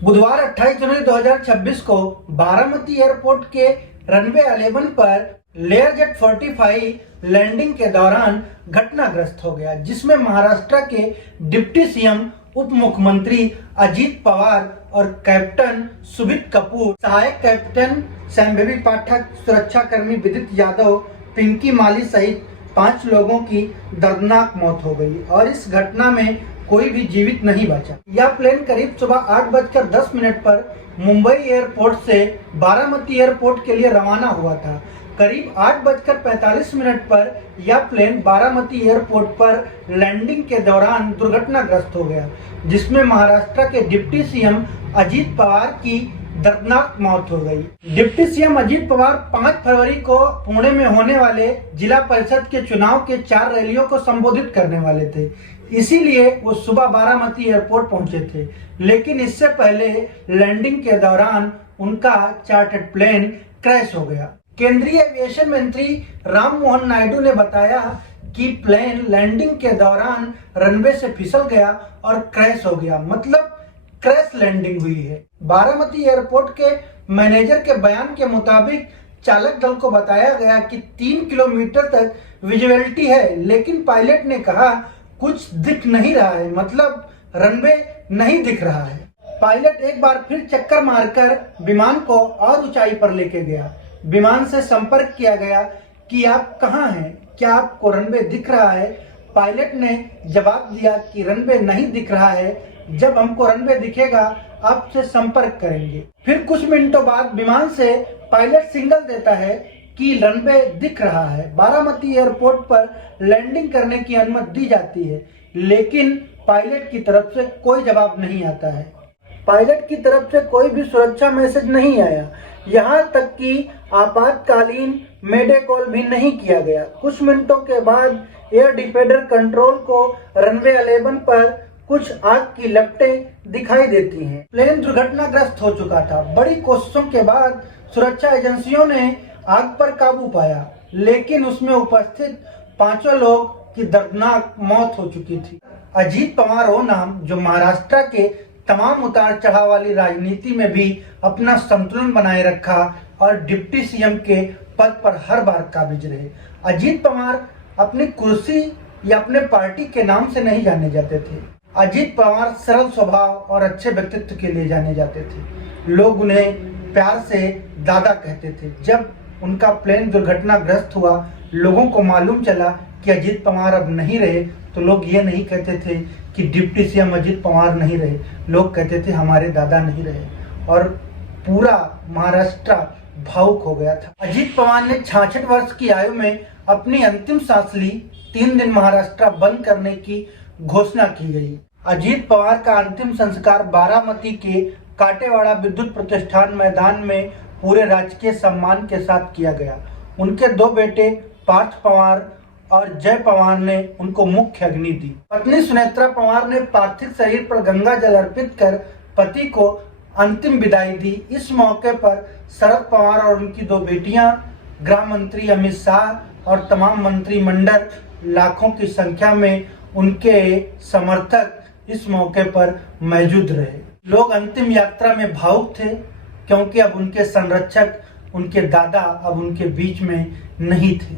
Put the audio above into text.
बुधवार 28 जनवरी 2026 को बारामती एयरपोर्ट के रनवे 11 पर लेयरजेट 45 लैंडिंग के दौरान घटनाग्रस्त हो गया, जिसमें महाराष्ट्र के डिप्टी सीएम, उप मुख्यमंत्री अजीत पवार और कैप्टन सुबित कपूर, सहायक कैप्टन सैम्भवी पाठक, सुरक्षाकर्मी विदित यादव, पिंकी माली सहित 5 लोगों की दर्दनाक मौत हो गई और इस घटना में कोई भी जीवित नहीं बचा। यह प्लेन करीब सुबह 8:10 पर मुंबई एयरपोर्ट से बारामती एयरपोर्ट के लिए रवाना हुआ था। करीब 8:45 पर यह प्लेन बारामती एयरपोर्ट पर लैंडिंग के दौरान दुर्घटनाग्रस्त हो गया, जिसमें महाराष्ट्र के डिप्टी सीएम अजीत पवार की दर्दनाक मौत हो गई। डिप्टी सीएम अजीत पवार 5 फरवरी को पुणे में होने वाले जिला परिषद के चुनाव के 4 रैलियों को संबोधित करने वाले थे, इसीलिए वो सुबह बारामती एयरपोर्ट पहुंचे थे। लेकिन इससे पहले लैंडिंग के दौरान उनका चार्टर्ड प्लेन क्रैश हो गया। केंद्रीय एविएशन मंत्री राम मोहन नायडू ने बताया कि प्लेन लैंडिंग के दौरान रनवे से फिसल गया और क्रैश हो गया, मतलब क्रैश लैंडिंग हुई है। बारामती एयरपोर्ट के मैनेजर के बयान के मुताबिक चालक दल को बताया गया कि 3 किलोमीटर तक विजिबिलिटी है, लेकिन पायलट ने कहा कुछ दिख नहीं रहा है, मतलब रनवे नहीं दिख रहा है। पायलट एक बार फिर चक्कर मारकर विमान को और ऊंचाई पर लेके गया। विमान से संपर्क किया गया कि आप कहाँ हैं, क्या आपको रनवे दिख रहा है? पायलट ने जवाब दिया कि रनवे नहीं दिख रहा है, जब हमको रनवे दिखेगा आपसे संपर्क करेंगे। फिर कुछ मिनटों बाद विमान से पायलट सिग्नल देता है कि रनवे दिख रहा है। बारामती एयरपोर्ट पर लैंडिंग करने की अनुमति दी जाती है, लेकिन पायलट की तरफ से कोई जवाब नहीं आता है। पायलट की तरफ से कोई भी सुरक्षा मैसेज नहीं आया, यहाँ तक कि आपातकालीन मेडे कॉल भी नहीं किया गया। कुछ मिनटों के बाद एयर डिफेंडर कंट्रोल को रनवे 11 पर कुछ आग की लपटें दिखाई देती हैं। प्लेन दुर्घटनाग्रस्त हो चुका था। बड़ी कोशिशों के बाद सुरक्षा एजेंसियों ने आग पर काबू पाया, लेकिन उसमें उपस्थित 5 लोग की दर्दनाक मौत हो चुकी थी। अजीत पवार वो नाम जो महाराष्ट्र के तमाम उतार चढ़ाव वाली राजनीति में भी अपना संतुलन बनाए रखा और डिप्टी सीएम के पद पर हर बार काबिज रहे। अजीत पवार अपनी कुर्सी या अपने पार्टी के नाम से नहीं जाने जाते थे। अजीत पवार सरल स्वभाव और अच्छे व्यक्तित्व के लिए जाने जाते थे। लोग उन्हें प्यार से दादा कहते थे। जब उनका प्लेन दुर्घटनाग्रस्त हुआ, लोगों को मालूम चला कि अजीत पवार अब नहीं रहे, तो लोग ये नहीं कहते थे कि डिप्टी सीएम अजीत पवार नहीं रहे, लोग कहते थे हमारे दादा नहीं रहे, और पूरा महाराष्ट्र भावुक हो गया था। अजीत पवार ने 66 वर्ष की आयु में अपनी अंतिम सांस ली। 3 दिन महाराष्ट्र बंद करने की घोषणा की गई। अजीत पवार का अंतिम संस्कार बारामती के काटेवाड़ा विद्युत प्रतिष्ठान मैदान में पूरे राजकीय सम्मान के साथ किया गया। उनके 2 बेटे पार्थ पवार और जय पवार ने उनको मुख्य अग्नि दी। पत्नी सुनेत्रा पवार ने पार्थिव शरीर पर गंगा जल अर्पित कर पति को अंतिम विदाई दी। इस मौके पर शरद पवार और उनकी 2 बेटियां, गृह मंत्री अमित शाह और तमाम मंत्रिमंडल, लाखों की संख्या में उनके समर्थक इस मौके पर मौजूद रहे। लोग अंतिम यात्रा में भावुक थे, क्योंकि अब उनके संरक्षक, उनके दादा अब उनके बीच में नहीं थे।